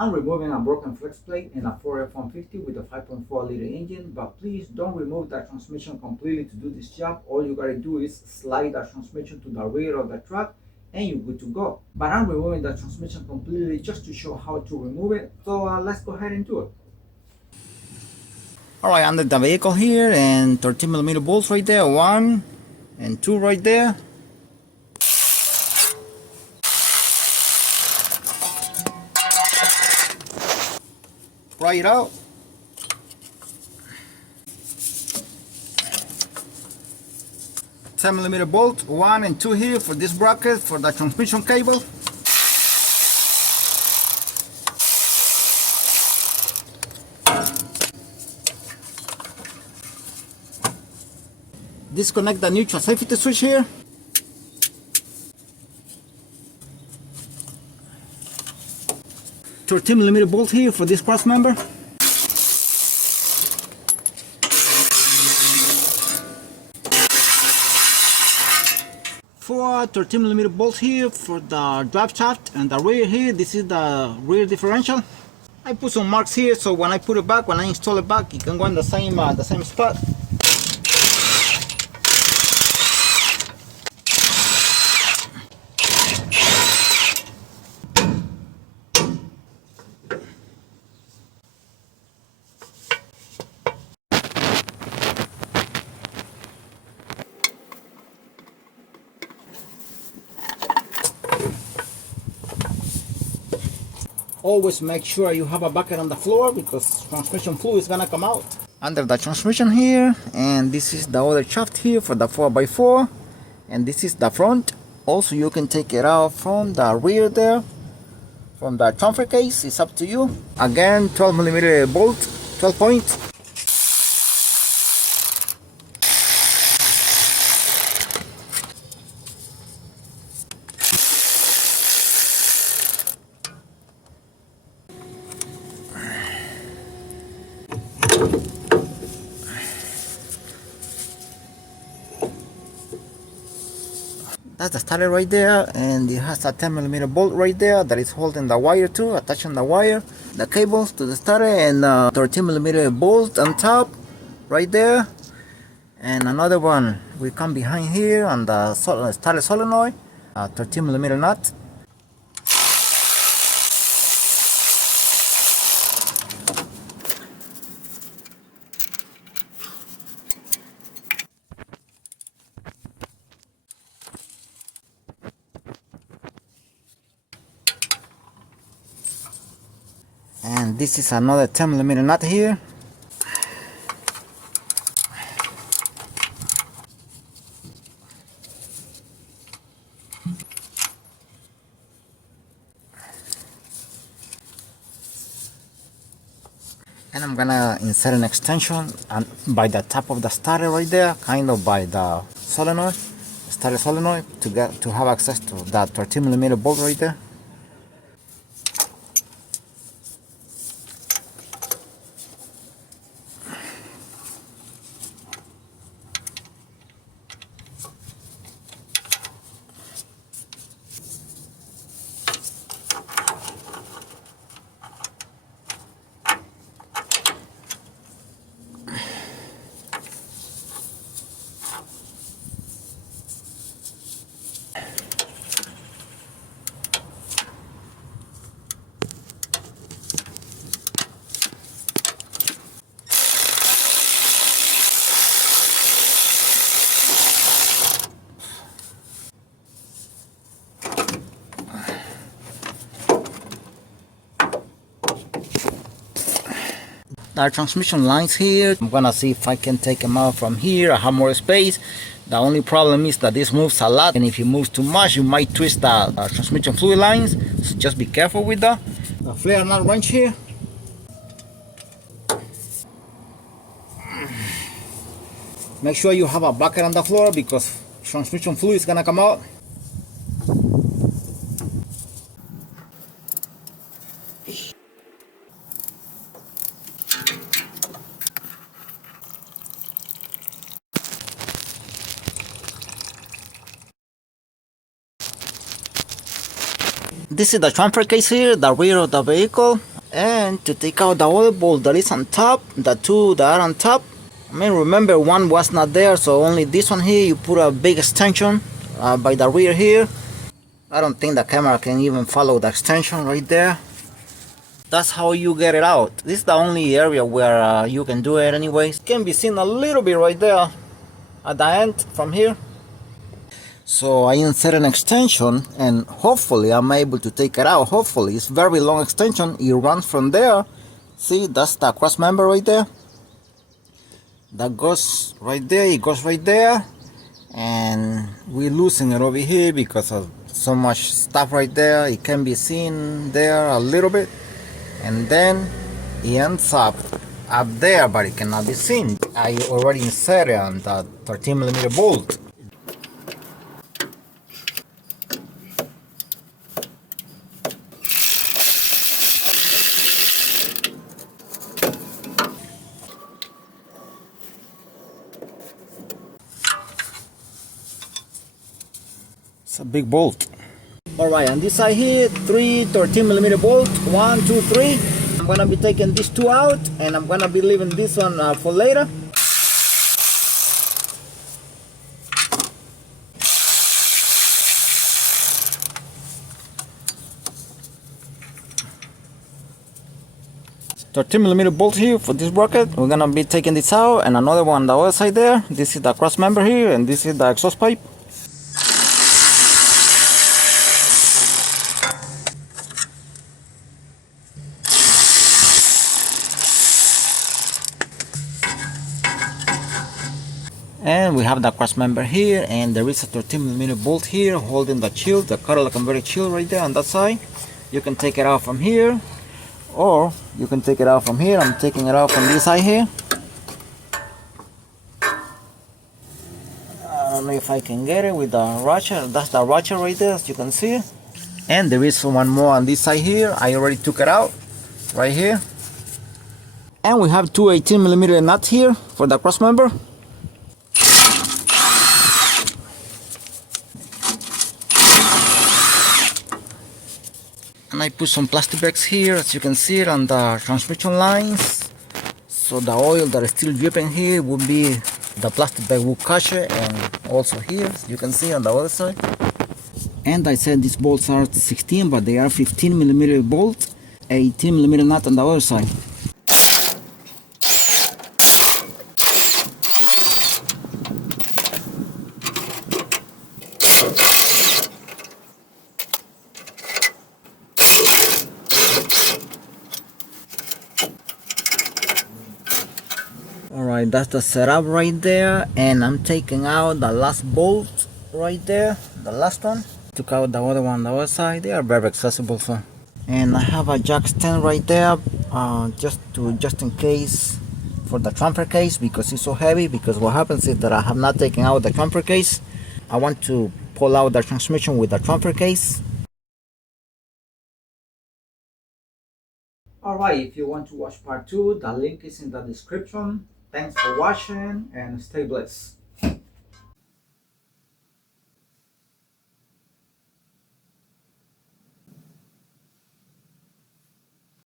I'm removing a broken flex plate in a Ford F-150 with a 5.4 liter engine, but please don't remove the transmission completely to do this job. All you gotta do is slide the transmission to the rear of the truck and you're good to go. But I'm removing the transmission completely just to show how to remove it, so let's go ahead and do it. Alright, under the vehicle here, and 13mm bolts right there, 1 and 2 right there. Pry it out. $10mm bolt, 1 and 2 here for this bracket for the transmission cable. Disconnect the neutral safety switch here. $13mm bolt here for this crossmember. Four 13mm bolts here for the drive shaft, and the rear here, this is the rear differential. I put some marks here so when I put it back, when I install it back, it can go in the same spot. Always make sure you have a bucket on the floor because transmission fluid is gonna come out. Under the transmission here, and this is the other shaft here for the 4x4, and this is the front. Also you can take it out from the rear there, from the transfer case, it's up to you. Again, 12mm bolt, 12 points. That's the starter right there, and it has a 10mm bolt right there that is holding the wire too, attaching the wire, the cables to the starter, and 13mm bolt on top right there, and another one will come behind here on the starter solenoid, 13mm nut. And this is another 10mm nut here. And I'm gonna insert an extension by the top of the starter right there, kind of by the solenoid, starter solenoid, to have access to that 13mm bolt right there. Our transmission lines here, I'm gonna see if I can take them out from here. I have more space. The only problem is that this moves a lot, and if it moves too much you might twist the transmission fluid lines, so just be careful with the flare nut wrench here. Make sure you have a bucket on the floor because transmission fluid is gonna come out. This is the transfer case here, the rear of the vehicle. And to take out the oil bolt that is on top, the two that are on top, I mean, remember one was not there, so only this one here, you put a big extension by the rear here. I don't think the camera can even follow the extension right there. That's how you get it out. This is the only area where you can do it anyways. It can be seen a little bit right there at the end from here. So I insert an extension and hopefully I'm able to take it out. Hopefully, it's very long extension. It runs from there. See, that's the cross member right there. That goes right there, it goes right there. And we loosen it over here because of so much stuff right there. It can be seen there a little bit. And then it ends up there, but it cannot be seen. I already inserted on the 13mm bolt. It's a big bolt. Alright, on this side here, 3 13mm bolt, 1, 2, 3. I'm gonna be taking these two out and I'm gonna be leaving this one for later. $13mm bolt here for this bracket. We're gonna be taking this out, and another one on the other side there. This is the cross member here, and this is the exhaust pipe. And we have the cross member here, and there is a 13mm bolt here holding the shield, the catalytic converter shield right there on that side. You can take it out from here, or you can take it out from here. I'm taking it out from this side here. I don't know if I can get it with the ratchet. That's the ratchet right there, as you can see. And there is one more on this side here. I already took it out right here. And we have two 18mm nuts here for the cross member. And I put some plastic bags here, as you can see it, on the transmission lines. So the oil that is still dripping here will be, the plastic bag will catch it, and also here, as you can see on the other side. And I said these bolts are 16, but they are 15mm bolt, 18mm nut on the other side. Alright, that's the setup right there, and I'm taking out the last bolt right there, the last one. Took out the other one on the other side. They are very accessible, so. And I have a jack stand right there, just in case for the transfer case, because it's so heavy. Because what happens is that I have not taken out the transfer case. I want to pull out the transmission with the transfer case. Alright, if you want to watch part 2, the link is in the description. Thanks for watching and stay blessed.